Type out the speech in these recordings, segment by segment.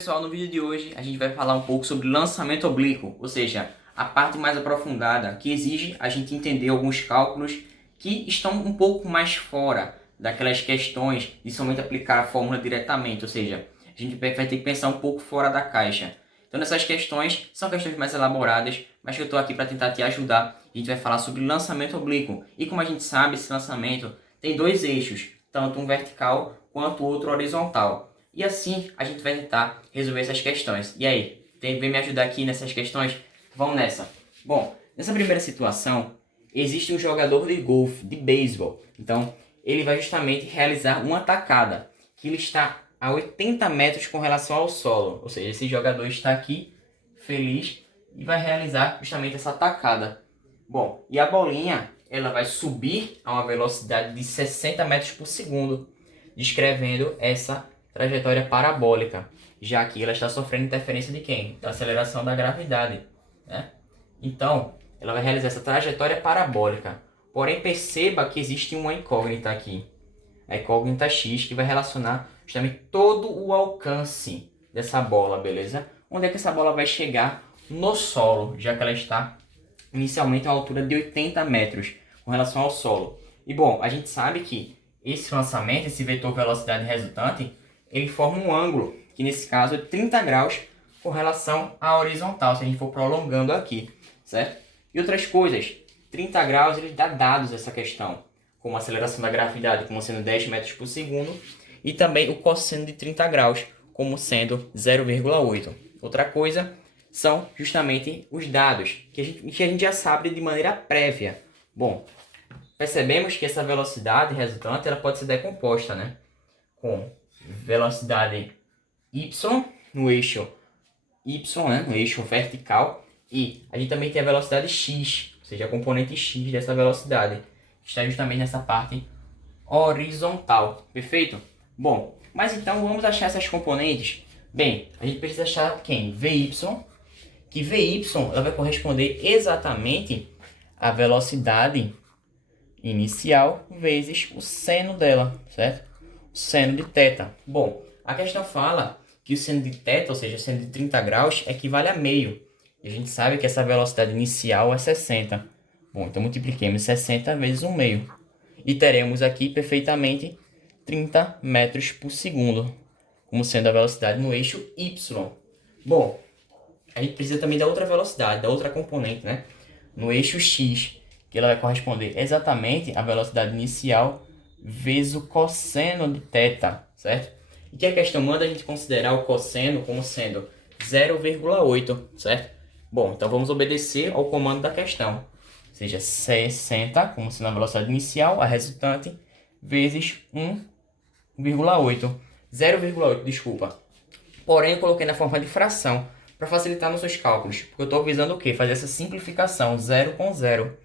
Pessoal, no vídeo de hoje a gente vai falar um pouco sobre lançamento oblíquo, ou seja, a parte mais aprofundada que exige a gente entender alguns cálculos que estão um pouco mais fora daquelas questões de somente aplicar a fórmula diretamente, ou seja, a gente vai ter que pensar um pouco fora da caixa. Então essas questões são questões mais elaboradas, mas que eu estou aqui para tentar te ajudar. A gente vai falar sobre lançamento oblíquo e como a gente sabe, esse lançamento tem dois eixos, tanto um vertical quanto o outro horizontal. E assim a gente vai tentar resolver essas questões. E aí, vem me ajudar aqui nessas questões? Vamos nessa. Bom, nessa primeira situação, existe um jogador de golfe, de beisebol. Então, ele vai justamente realizar uma tacada, que ele está a 80 metros com relação ao solo. Ou seja, esse jogador está aqui, feliz, e vai realizar justamente essa tacada. Bom, e a bolinha, ela vai subir a uma velocidade de 60 metros por segundo, descrevendo essa trajetória parabólica, já que ela está sofrendo interferência de quem? Da aceleração da gravidade, né? Então, ela vai realizar essa trajetória parabólica. Porém, perceba que existe uma incógnita aqui. A incógnita X, que vai relacionar justamente todo o alcance dessa bola, beleza? Onde é que essa bola vai chegar no solo, já que ela está inicialmente a uma altura de 80 metros com relação ao solo. E bom, a gente sabe que esse lançamento, esse vetor velocidade resultante, ele forma um ângulo, que nesse caso é 30 graus com relação à horizontal, se a gente for prolongando aqui, certo? E outras coisas, 30 graus ele dá dados essa questão, como a aceleração da gravidade como sendo 10 metros por segundo, e também o cosseno de 30 graus como sendo 0,8. Outra coisa são justamente os dados, que a gente já sabe de maneira prévia. Bom, percebemos que essa velocidade resultante ela pode ser decomposta, né? Com velocidade y no eixo y, né? No eixo vertical, e a gente também tem a velocidade x, ou seja, a componente x dessa velocidade, que está justamente nessa parte horizontal, perfeito? Bom, mas então vamos achar essas componentes. Bem, a gente precisa achar quem? Vy, que Vy ela vai corresponder exatamente à velocidade inicial vezes o seno dela, certo? O seno de θ. Bom, a questão fala que o seno de θ, ou seja, o seno de 30 graus, equivale a meio. E a gente sabe que essa velocidade inicial é 60. Bom, então multipliquemos 60 vezes 1 meio. E teremos aqui perfeitamente 30 metros por segundo, como sendo a velocidade no eixo y. Bom, a gente precisa também da outra velocidade, da outra componente, né? No eixo x, que ela vai corresponder exatamente à velocidade inicial vezes o cosseno de θ, certo? E que a questão manda a gente considerar o cosseno como sendo 0,8, certo? Bom, então vamos obedecer ao comando da questão. Ou seja, 60, como sendo a velocidade inicial, a resultante, vezes 1,8. 0,8, desculpa. Porém, eu coloquei na forma de fração, para facilitar nos seus cálculos. Porque eu estou visando o quê? Fazer essa simplificação, 0 com 0.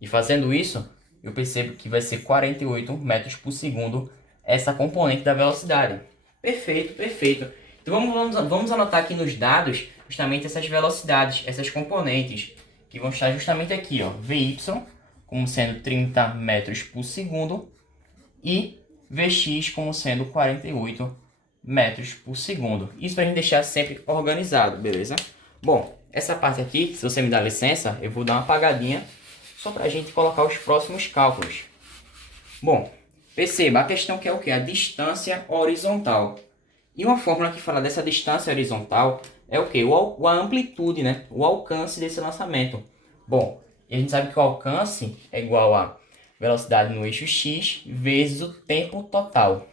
E fazendo isso, eu percebo que vai ser 48 metros por segundo essa componente da velocidade. Perfeito, perfeito. Então vamos anotar aqui nos dados justamente essas velocidades, essas componentes, que vão estar justamente aqui, ó, Vy, como sendo 30 metros por segundo, e Vx como sendo 48 metros por segundo. Isso para a gente deixar sempre organizado, beleza? Bom, essa parte aqui, se você me dá licença, eu vou dar uma apagadinha só para a gente colocar os próximos cálculos. Bom, perceba, a questão que é o que? A distância horizontal. E uma fórmula que fala dessa distância horizontal é o que? A amplitude, né? O alcance desse lançamento. Bom, e a gente sabe que o alcance é igual a velocidade no eixo x vezes o tempo total.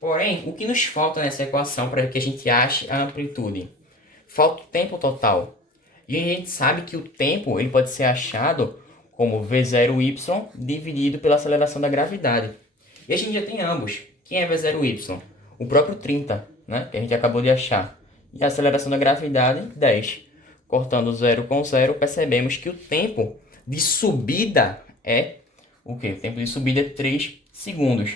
Porém, o que nos falta nessa equação para que a gente ache a amplitude? Falta o tempo total. E a gente sabe que o tempo ele pode ser achado como V0y dividido pela aceleração da gravidade. E a gente já tem ambos. Quem é V0y? O próprio 30, né? Que a gente acabou de achar. E a aceleração da gravidade, 10. Cortando 0 com 0, percebemos que o tempo de subida é o quê? O tempo de subida é 3 segundos.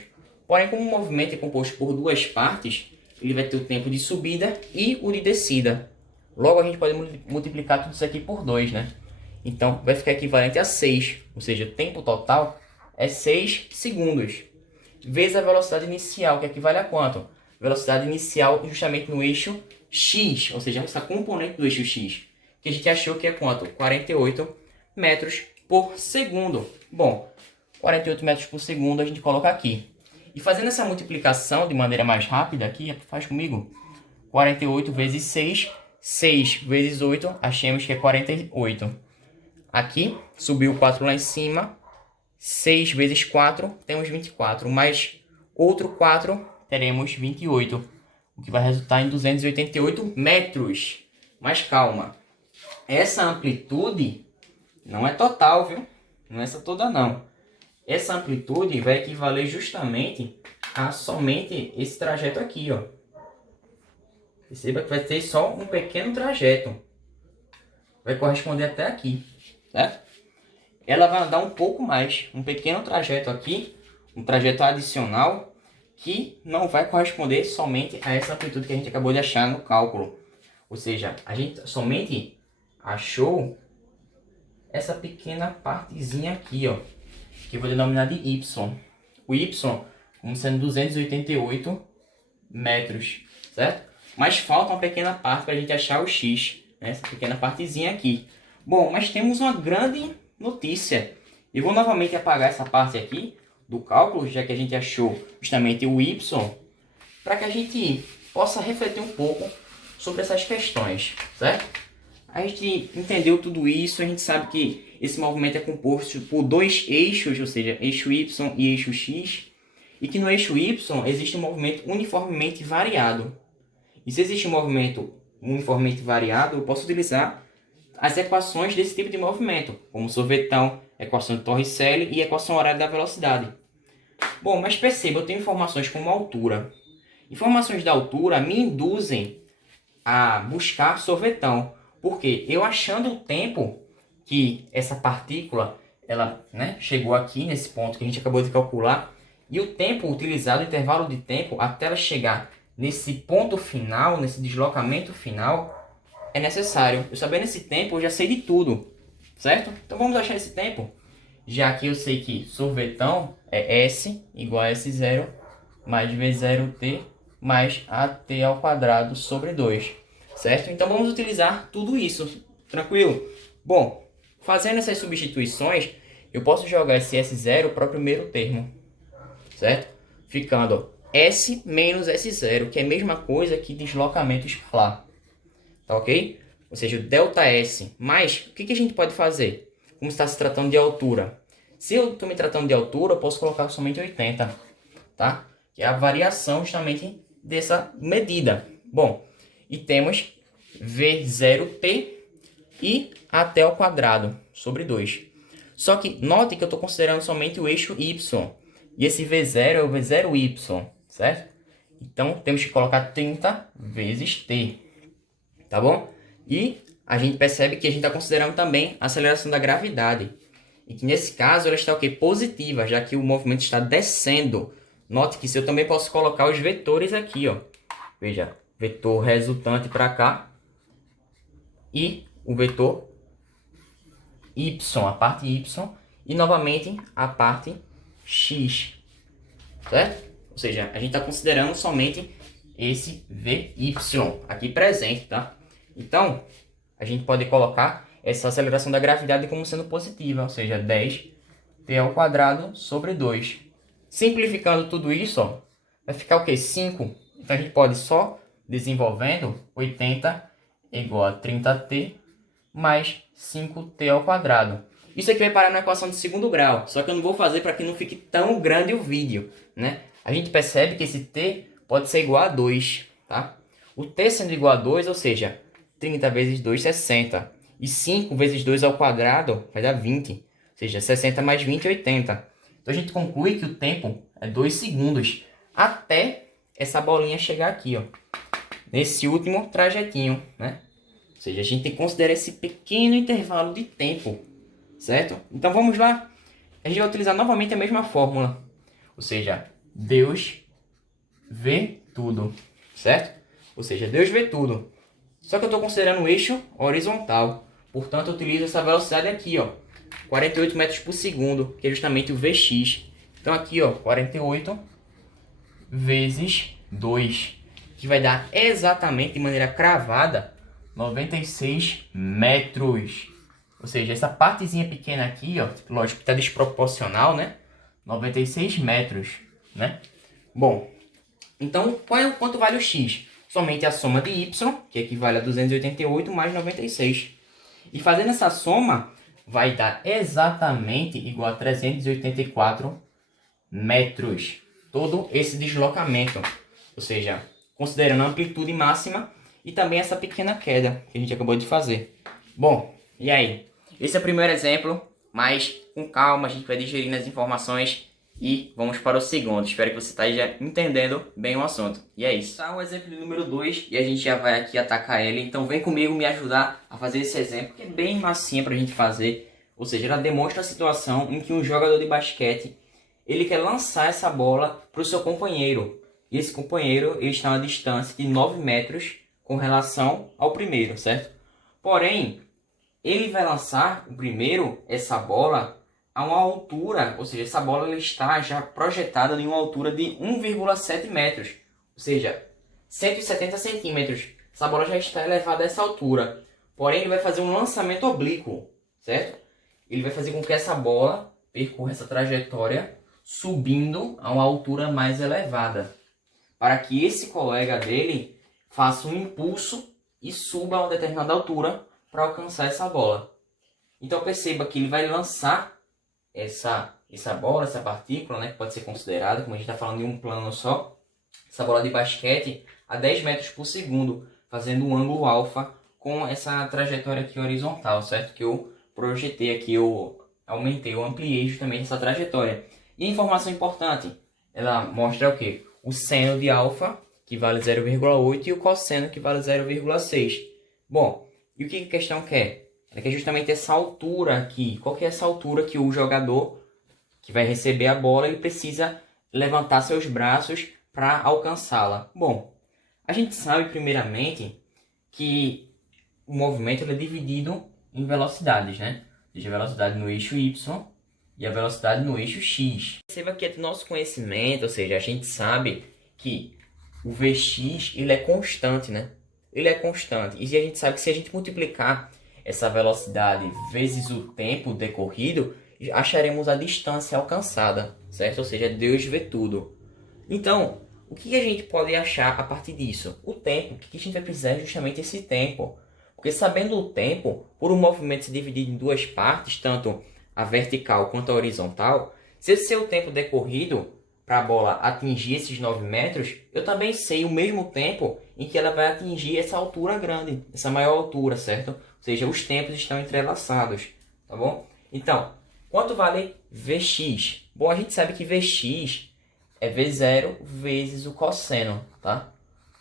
Porém, como o movimento é composto por duas partes, ele vai ter o tempo de subida e o de descida. Logo, a gente pode multiplicar tudo isso aqui por 2, né? Então, vai ficar equivalente a 6. Ou seja, o tempo total é 6 segundos. Vezes a velocidade inicial, que equivale a quanto? Velocidade inicial justamente no eixo x, ou seja, essa componente do eixo x, que a gente achou que é quanto? 48 metros por segundo. Bom, 48 metros por segundo a gente coloca aqui. E fazendo essa multiplicação de maneira mais rápida aqui, faz comigo. 48 vezes 6, 6 vezes 8, achamos que é 48. Aqui, subiu o 4 lá em cima, 6 vezes 4, temos 24, mais outro 4, teremos 28, o que vai resultar em 288 metros. Mas calma, essa amplitude não é total, viu? Não é essa toda não. Essa amplitude vai equivaler justamente a somente esse trajeto aqui, ó. Perceba que vai ter só um pequeno trajeto. Vai corresponder até aqui, certo? Ela vai andar um pouco mais, um pequeno trajeto aqui, um trajeto adicional, que não vai corresponder somente a essa amplitude que a gente acabou de achar no cálculo. Ou seja, a gente somente achou essa pequena partezinha aqui, ó, que eu vou denominar de y. O y como sendo 288 metros, certo? Mas falta uma pequena parte para a gente achar o x, né? Essa pequena partezinha aqui. Bom, mas temos uma grande notícia. Eu vou novamente apagar essa parte aqui do cálculo, já que a gente achou justamente o y, para que a gente possa refletir um pouco sobre essas questões, certo? A gente entendeu tudo isso, a gente sabe que esse movimento é composto por dois eixos, ou seja, eixo y e eixo x, e que no eixo y existe um movimento uniformemente variado. E se existe um movimento uniformemente variado, eu posso utilizar as equações desse tipo de movimento, como sorvetão, equação de Torricelli e equação horária da velocidade. Bom, mas perceba, eu tenho informações como altura. Informações da altura me induzem a buscar sorvetão, porque eu achando o tempo que essa partícula ela, chegou aqui nesse ponto que a gente acabou de calcular, e o tempo utilizado, o intervalo de tempo até ela chegar nesse ponto final, nesse deslocamento final, é necessário. Eu sabendo esse tempo, eu já sei de tudo, certo? Então vamos achar esse tempo. Já que eu sei que sorvetão é S igual a S0 mais V0T mais AT ao quadrado sobre 2, certo? Então vamos utilizar tudo isso, tranquilo? Bom, fazendo essas substituições, eu posso jogar esse S0 para o primeiro termo, certo? Ficando S menos S0, que é a mesma coisa que deslocamento escalar, tá ok? Ou seja, o ΔS. Mas, o que a gente pode fazer? Como está se tratando de altura? Se eu estou me tratando de altura, eu posso colocar somente 80, tá? Que é a variação justamente dessa medida. Bom, e temos V0T e AT ao quadrado sobre 2. Só que note que eu estou considerando somente o eixo Y. E esse V0 é o V0Y, certo? Então, temos que colocar 30 vezes T, tá bom? E a gente percebe que a gente está considerando também a aceleração da gravidade. E que nesse caso ela está o quê? Positiva, já que o movimento está descendo. Note que se eu também posso colocar os vetores aqui, ó. Veja, vetor resultante para cá. E o vetor Y, a parte Y. E novamente a parte X, certo? Ou seja, a gente está considerando somente esse VY aqui presente, tá? Então, a gente pode colocar essa aceleração da gravidade como sendo positiva, ou seja, 10t ao quadrado sobre 2. Simplificando tudo isso, ó, vai ficar o quê? 5. Então, a gente pode só desenvolvendo 80 igual a 30t mais 5t ao quadrado. Isso aqui vai parar na equação de segundo grau, só que eu não vou fazer para que não fique tão grande o vídeo, né? A gente percebe que esse t pode ser igual a 2, tá? O t sendo igual a 2, ou seja, 30 vezes 2, 60. E 5 vezes 2 ao quadrado vai dar 20. Ou seja, 60 mais 20, 80. Então a gente conclui que o tempo é 2 segundos até essa bolinha chegar aqui, ó, nesse último trajetinho, né? Ou seja, a gente tem que considerar esse pequeno intervalo de tempo, certo? Então vamos lá. A gente vai utilizar novamente a mesma fórmula. Ou seja, Deus vê tudo, certo? Ou seja, Deus vê tudo. Só que eu estou considerando o eixo horizontal. Portanto, eu utilizo essa velocidade aqui, ó, 48 metros por segundo, que é justamente o Vx. Então aqui, ó, 48 vezes 2, que que vai dar exatamente, de maneira cravada, 96 metros. Ou seja, essa partezinha pequena aqui, ó, lógico que está desproporcional, né? 96 metros, né? Bom, então quanto vale o x? Somente a soma de y, que equivale a 288, mais 96. E fazendo essa soma, vai dar exatamente igual a 384 metros. Todo esse deslocamento. Ou seja, considerando a amplitude máxima e também essa pequena queda que a gente acabou de fazer. Bom, e aí? Esse é o primeiro exemplo, mas com calma a gente vai digerindo as informações e vamos para o segundo. Espero que você esteja entendendo bem o assunto. E é isso. Tá o exemplo número 2 e a gente já vai aqui atacar ele. Então vem comigo me ajudar a fazer esse exemplo, que é bem massinha para a gente fazer. Ou seja, ela demonstra a situação em que um jogador de basquete ele quer lançar essa bola para o seu companheiro. E esse companheiro ele está a uma distância de 9 metros com relação ao primeiro, certo? Porém, ele vai lançar o primeiro, essa bola, a uma altura, ou seja, essa bola ela está já projetada em uma altura de 1,7 metros. Ou seja, 170 centímetros. Essa bola já está elevada a essa altura. Porém, ele vai fazer um lançamento oblíquo, certo? Ele vai fazer com que essa bola percorra essa trajetória subindo a uma altura mais elevada, para que esse colega dele faça um impulso e suba a uma determinada altura para alcançar essa bola. Então perceba que ele vai lançar essa bola, essa partícula, né, que pode ser considerada, como a gente está falando de um plano só, essa bola de basquete a 10 metros por segundo, fazendo um ângulo alfa com essa trajetória aqui horizontal, certo? Que eu projetei aqui, eu aumentei, eu ampliei justamente essa trajetória. E a informação importante, ela mostra o quê? O seno de alfa, que vale 0,8, e o cosseno, que vale 0,6. Bom, e o que a questão quer? Ela quer justamente essa altura aqui. Qual que é essa altura que o jogador que vai receber a bola, ele precisa levantar seus braços para alcançá-la? Bom, a gente sabe primeiramente que o movimento ele é dividido em velocidades, né? Ou seja, a velocidade no eixo Y e a velocidade no eixo X. Perceba que é do nosso conhecimento, ou seja, a gente sabe que o Vx ele é constante, né? Ele é constante. E a gente sabe que se a gente multiplicar essa velocidade vezes o tempo decorrido, acharemos a distância alcançada, certo? Ou seja, Deus vê tudo. Então, o que a gente pode achar a partir disso? O tempo. O que a gente vai precisar é justamente esse tempo. Porque sabendo o tempo, por um movimento se dividir em duas partes, tanto a vertical quanto a horizontal, se esse é o tempo decorrido para a bola atingir esses 9 metros, eu também sei o mesmo tempo em que ela vai atingir essa altura grande, essa maior altura, certo? Ou seja, os tempos estão entrelaçados, tá bom? Então, quanto vale Vx? Bom, a gente sabe que Vx é V0 vezes o cosseno, tá?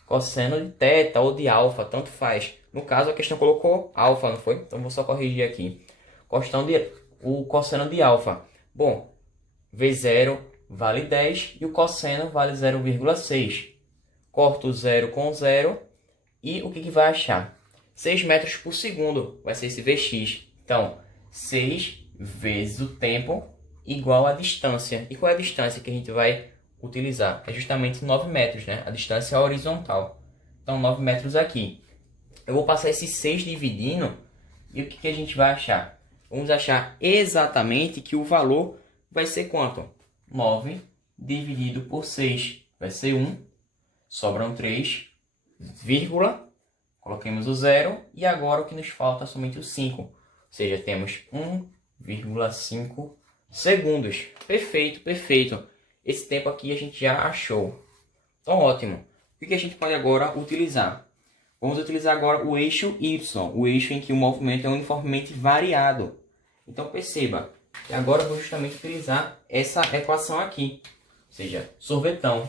Cosseno de θ ou de alfa, tanto faz. No caso, a questão colocou alfa, não foi? Então, vou só corrigir aqui. O cosseno de alfa. Bom, V0 vale 10 e o cosseno vale 0,6. Corto 0 com 0 e o que vai achar? 6 metros por segundo vai ser esse Vx. Então, 6 vezes o tempo igual a distância. E qual é a distância que a gente vai utilizar? É justamente 9 metros, né? A distância horizontal. Então, 9 metros aqui. Eu vou passar esses 6 dividindo e o que a gente vai achar? Vamos achar exatamente que o valor vai ser quanto? 9 dividido por 6 vai ser 1. Sobram 3, vírgula. Coloquemos o 0 e agora o que nos falta é somente o 5. Ou seja, temos 1,5 segundos. Perfeito, perfeito. Esse tempo aqui a gente já achou. Então, ótimo. O que a gente pode agora utilizar? Vamos utilizar agora o eixo Y, o eixo em que o movimento é uniformemente variado. Então, perceba que agora eu vou justamente utilizar essa equação aqui. Ou seja, sorvetão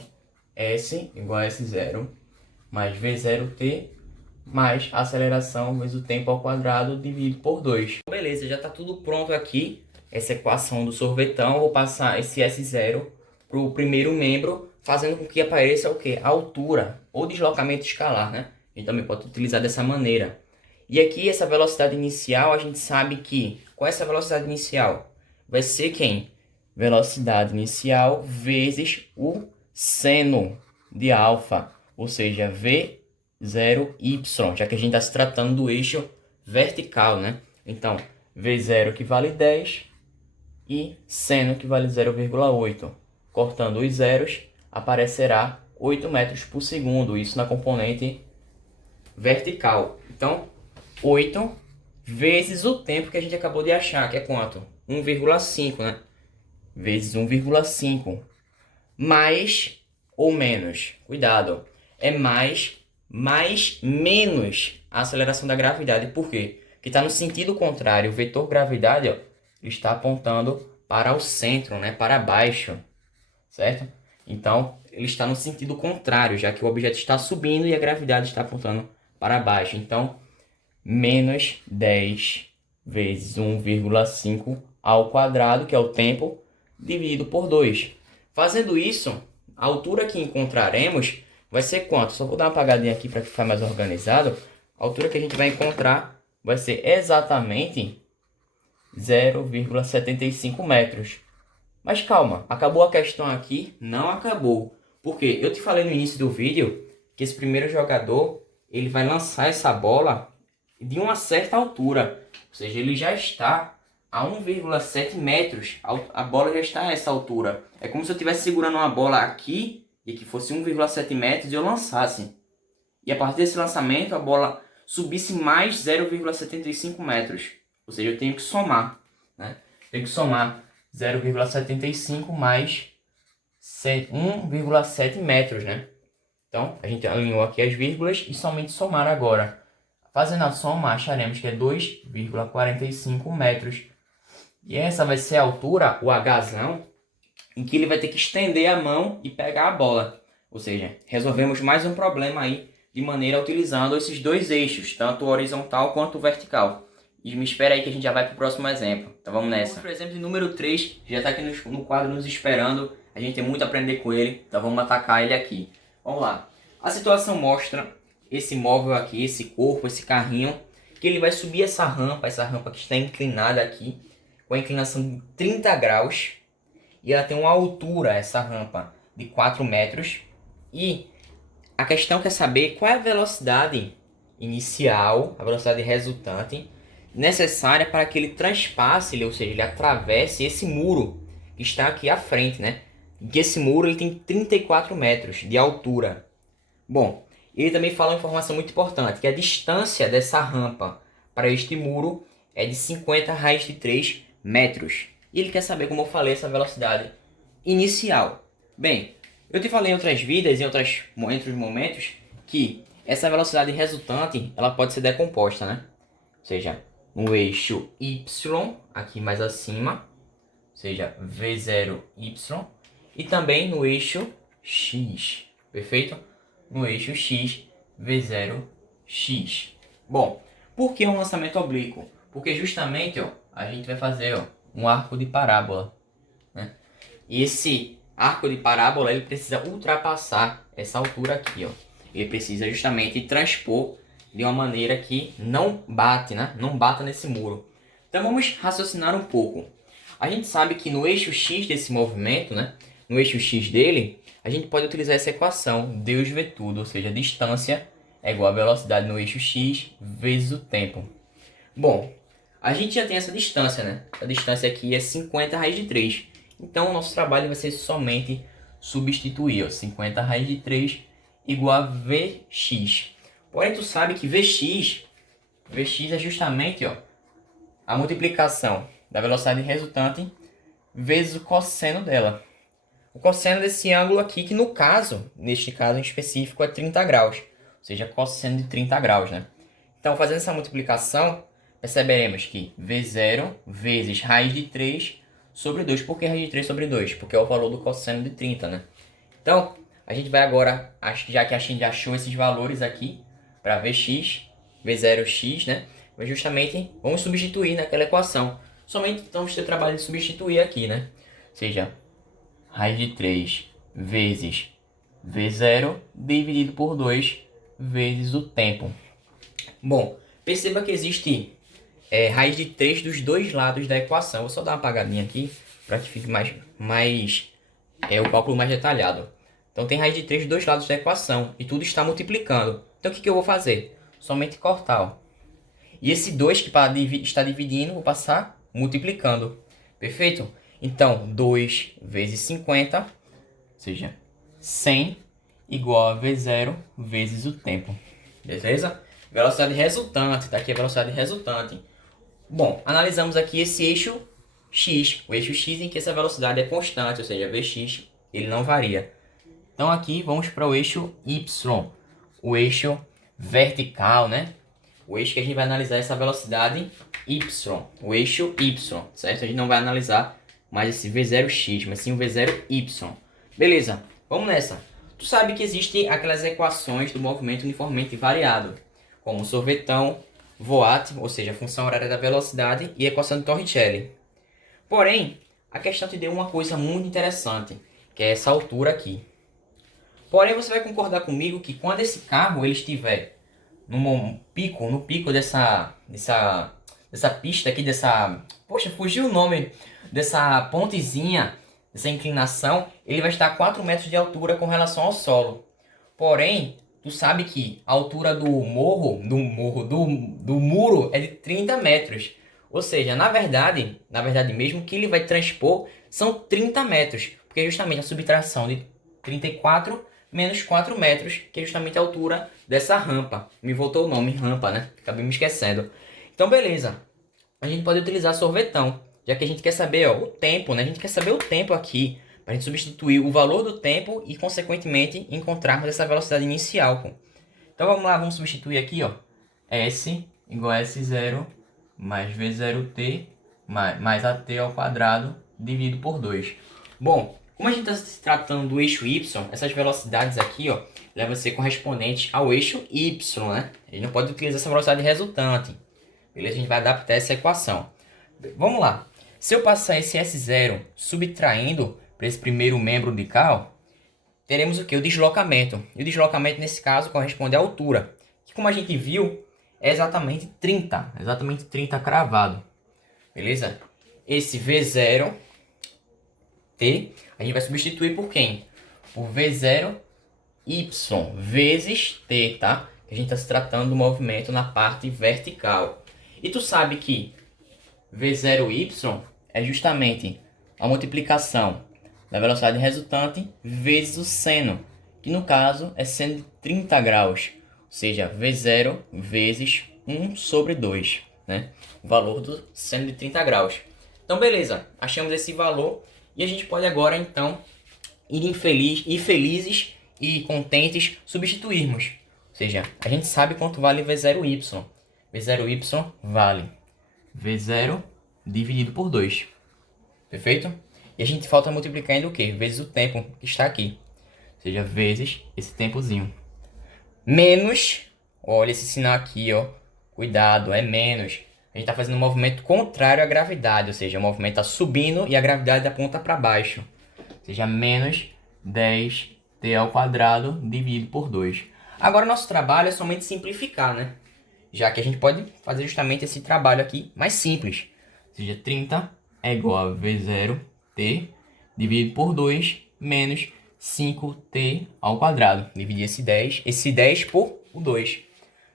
S igual a S0 mais V0t mais a aceleração vezes o tempo ao quadrado dividido por 2. Beleza, já está tudo pronto aqui. Essa equação do sorvetão, eu vou passar esse S0 para o primeiro membro, fazendo com que apareça o quê? A altura ou deslocamento escalar, né? A gente também pode utilizar dessa maneira. E aqui essa velocidade inicial, a gente sabe que, qual é essa velocidade inicial? Vai ser quem? Velocidade inicial vezes o seno de alfa. ou seja, V0y, já que a gente está se tratando do eixo vertical, né? Então, V0 que vale 10 e seno que vale 0,8. Cortando os zeros, aparecerá 8 metros por segundo, isso na componente vertical. Então, 8 vezes o tempo que a gente acabou de achar, que é quanto? 1,5, né? Vezes 1,5. Mais ou menos. Cuidado. É mais menos a aceleração da gravidade. Por quê? Porque está no sentido contrário. O vetor gravidade, ó, está apontando para o centro, né? Para baixo. Certo? Então, ele está no sentido contrário, já que o objeto está subindo e a gravidade está apontando para baixo. Então, menos 10 vezes 1,5 ao quadrado, que é o tempo, dividido por 2. Fazendo isso, a altura que encontraremos vai ser quanto? Só vou dar uma apagadinha aqui para ficar mais organizado. A altura que a gente vai encontrar vai ser exatamente 0,75 metros. Mas calma, acabou a questão aqui? Não acabou. Porque eu te falei no início do vídeo que esse primeiro jogador ele vai lançar essa bola de uma certa altura. Ou seja, ele já está a 1,7 metros. A bola já está a essa altura. É como se eu estivesse segurando uma bola aqui e que fosse 1,7 metros e eu lançasse. E a partir desse lançamento a bola subisse mais 0,75 metros. Ou seja, eu tenho que somar, né? Tenho que somar 0,75 mais 1,7 metros, né? Então, a gente alinhou aqui as vírgulas e somente somar agora. Fazendo a soma, acharemos que é 2,45 metros. E essa vai ser a altura, o Hzão, em que ele vai ter que estender a mão e pegar a bola. Ou seja, resolvemos mais um problema aí de maneira utilizando esses dois eixos, tanto o horizontal quanto o vertical. E me espera aí que a gente já vai para o próximo exemplo. Então vamos nessa. Vamos para o exemplo número 3, já está aqui no quadro nos esperando. A gente tem muito a aprender com ele, então vamos atacar ele aqui. Vamos lá. A situação mostra esse móvel aqui, esse corpo, esse carrinho, que ele vai subir essa rampa que está inclinada aqui, com a inclinação de 30 graus. E ela tem uma altura, essa rampa, de 4 metros. E a questão quer saber qual é a velocidade inicial, a velocidade resultante, necessária para que ele transpasse, ou seja, ele atravesse esse muro que está aqui à frente, né? Que esse muro ele tem 34 metros de altura. Bom, ele também fala uma informação muito importante, que a distância dessa rampa para este muro é de 50 raiz de 3 metros. E ele quer saber, como eu falei, essa velocidade inicial. Bem, eu te falei em outras vidas, em outros momentos, que essa velocidade resultante ela pode ser decomposta, né? Ou seja, no eixo Y, aqui mais acima, ou seja, V0Y, e também no eixo X, perfeito? No eixo X, V0X. Bom, por que um lançamento oblíquo? Porque justamente ó, a gente vai fazer ó, um arco de parábola, né? E esse arco de parábola ele precisa ultrapassar essa altura aqui. Ó. Ele precisa justamente transpor de uma maneira que não bate, né? Não bata nesse muro. Então vamos raciocinar um pouco. A gente sabe que no eixo X desse movimento, né? No eixo X dele, a gente pode utilizar essa equação, Deus vê tudo, ou seja, a distância é igual a velocidade no eixo X vezes o tempo. Bom, a gente já tem essa distância, né? A distância aqui é 50 raiz de 3. Então o nosso trabalho vai ser somente substituir, ó, 50 raiz de 3 igual a Vx. Porém, tu sabe que Vx é justamente ó, a multiplicação da velocidade resultante vezes o cosseno dela. O cosseno desse ângulo aqui, que no caso, neste caso em específico, é 30 graus. Ou seja, cosseno de 30 graus, né? Então, fazendo essa multiplicação, perceberemos que V0 vezes raiz de 3 sobre 2. Por que raiz de 3 sobre 2? Porque é o valor do cosseno de 30, né? Então, a gente vai agora, já que a gente achou esses valores aqui, para Vx, V0x, né? Mas justamente, vamos substituir naquela equação. Somente então vamos ter o trabalho de substituir aqui, né? Ou seja, raiz de 3 vezes V0 dividido por 2 vezes o tempo. Bom, perceba que existe raiz de 3 dos dois lados da equação. Vou só dar uma apagadinha aqui para que fique mais o cálculo mais detalhado. Então tem raiz de 3 dos dois lados da equação e tudo está multiplicando. Então o que eu vou fazer? Somente cortar, ó. E esse 2 que está dividindo, vou passar multiplicando. Perfeito? Então 2 vezes 50, ou seja, 100 igual a V0 vezes o tempo. Beleza? Velocidade resultante, tá aqui a velocidade resultante. Bom, analisamos aqui esse eixo x, o eixo x em que essa velocidade é constante, ou seja, Vx ele não varia. Então aqui vamos para o eixo y, o eixo vertical, né? O eixo que a gente vai analisar essa velocidade y, o eixo y, certo? A gente não vai analisar mais esse V0x, mas sim o V0y. Beleza, vamos nessa. Tu sabe que existem aquelas equações do movimento uniformemente variado, como sorvetão, Voat, ou seja, a função horária da velocidade, e a equação de Torricelli. Porém, a questão te deu uma coisa muito interessante, que é essa altura aqui. Porém, você vai concordar comigo que quando esse carro ele estiver no pico dessa pista aqui, poxa, fugiu o nome dessa pontezinha, dessa inclinação, ele vai estar a 4 metros de altura com relação ao solo. Porém, tu sabe que a altura do muro é de 30 metros. Ou seja, na verdade mesmo, o que ele vai transpor são 30 metros. Porque é justamente a subtração de 34 menos 4 metros, que é justamente a altura dessa rampa. Me voltou o nome, rampa, né? Acabei me esquecendo. Então, beleza. A gente pode utilizar sorvetão, já que a gente quer saber, ó, o tempo, né? A gente quer saber o tempo aqui, para a gente substituir o valor do tempo e, consequentemente, encontrarmos essa velocidade inicial. Pô. Então, vamos lá, vamos substituir aqui, ó. S igual a S0 mais V0t mais AT ao quadrado dividido por 2. Bom, como a gente está se tratando do eixo Y, essas velocidades aqui, ó, devem ser correspondentes ao eixo Y, né? A gente não pode utilizar essa velocidade resultante. Beleza? A gente vai adaptar essa equação. Vamos lá. Se eu passar esse S0 subtraindo para esse primeiro membro de cá, ó, teremos o que? O deslocamento. E o deslocamento, nesse caso, corresponde à altura. Que, como a gente viu, é exatamente 30. Exatamente 30 cravado. Beleza? Esse V0t, a gente vai substituir por quem? Por V0y vezes t, tá? A gente está se tratando do movimento na parte vertical. E tu sabe que V0y é justamente a multiplicação da velocidade resultante vezes o seno, que no caso é seno de 30 graus, ou seja, V0 vezes 1 sobre 2, né? O valor do seno de 30 graus. Então, beleza, achamos esse valor e a gente pode agora, então, ir felizes e contentes substituirmos. Ou seja, a gente sabe quanto vale V0y. V0y vale V0 dividido por 2. Perfeito? E a gente falta multiplicar ainda o quê? Vezes o tempo que está aqui. Ou seja, vezes esse tempozinho. Menos, olha esse sinal aqui, ó. Cuidado, é menos. A gente está fazendo um movimento contrário à gravidade. Ou seja, o movimento está subindo e a gravidade aponta para baixo. Ou seja, menos 10t ao quadrado dividido por 2. Agora, nosso trabalho é somente simplificar, né? Já que a gente pode fazer justamente esse trabalho aqui mais simples. Ou seja, 30 é igual a V0t dividido por 2 menos 5t ao quadrado. Dividir esse 10 por o 2.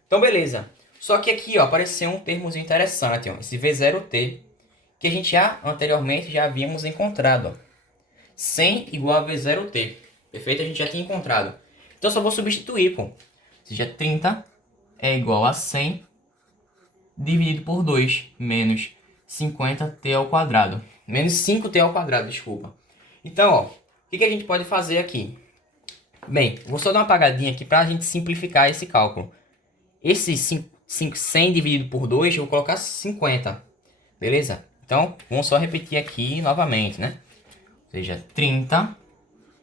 Então, beleza. Só que aqui, ó, apareceu um termozinho interessante, ó, esse V0t, que a gente anteriormente já havíamos encontrado. Ó. 100 igual a V0t. Perfeito? A gente já tinha encontrado. Então, eu só vou substituir, pô. Ou seja, 30 é igual a 100 dividido por 2 menos 50t ao quadrado. Menos 5t ao quadrado, desculpa. Então, ó, o que a gente pode fazer aqui? Bem, vou só dar uma apagadinha aqui para a gente simplificar esse cálculo. Esse 100 dividido por 2, eu vou colocar 50. Beleza? Então, vamos só repetir aqui novamente, né? Ou seja, 30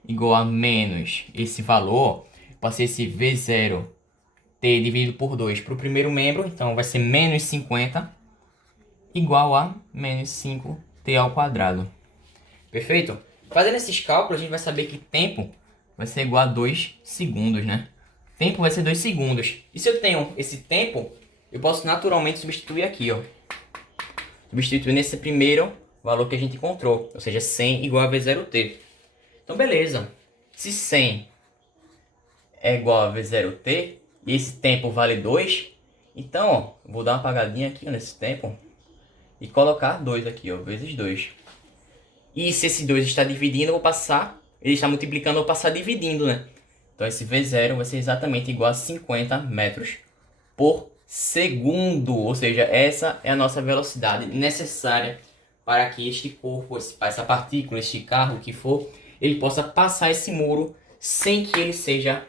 igual a menos esse valor. Passei esse V0t dividido por 2 para o primeiro membro. Então, vai ser menos 50 igual a menos 5t ao quadrado. Perfeito? Fazendo esses cálculos, a gente vai saber que tempo vai ser igual a 2 segundos, né? Tempo vai ser 2 segundos. E se eu tenho esse tempo, eu posso naturalmente substituir aqui, ó. Substituir nesse primeiro valor que a gente encontrou. Ou seja, 100 igual a V0t. Então, beleza. Se 100 é igual a V0t, e esse tempo vale 2, então, ó, vou dar uma apagadinha aqui, ó, nesse tempo, e colocar 2 aqui, ó, vezes 2. E se esse 2 está dividindo, eu vou passar, ele está multiplicando, eu vou passar dividindo, né? Então esse V0 vai ser exatamente igual a 50 metros por segundo, ou seja, essa é a nossa velocidade necessária para que este corpo, essa partícula, este carro, o que for, ele possa passar esse muro sem que ele seja,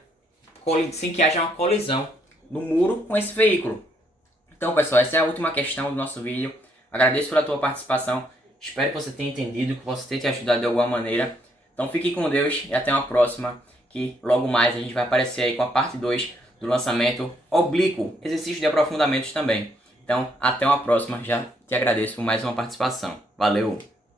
sem que haja uma colisão do muro com esse veículo. Então, pessoal, essa é a última questão do nosso vídeo. Agradeço pela tua participação. Espero que você tenha entendido, que você tenha te ajudado de alguma maneira. Então, fique com Deus e até uma próxima, que logo mais a gente vai aparecer aí com a parte 2 do lançamento oblíquo, exercício de aprofundamentos também. Então, até uma próxima. Já te agradeço por mais uma participação. Valeu!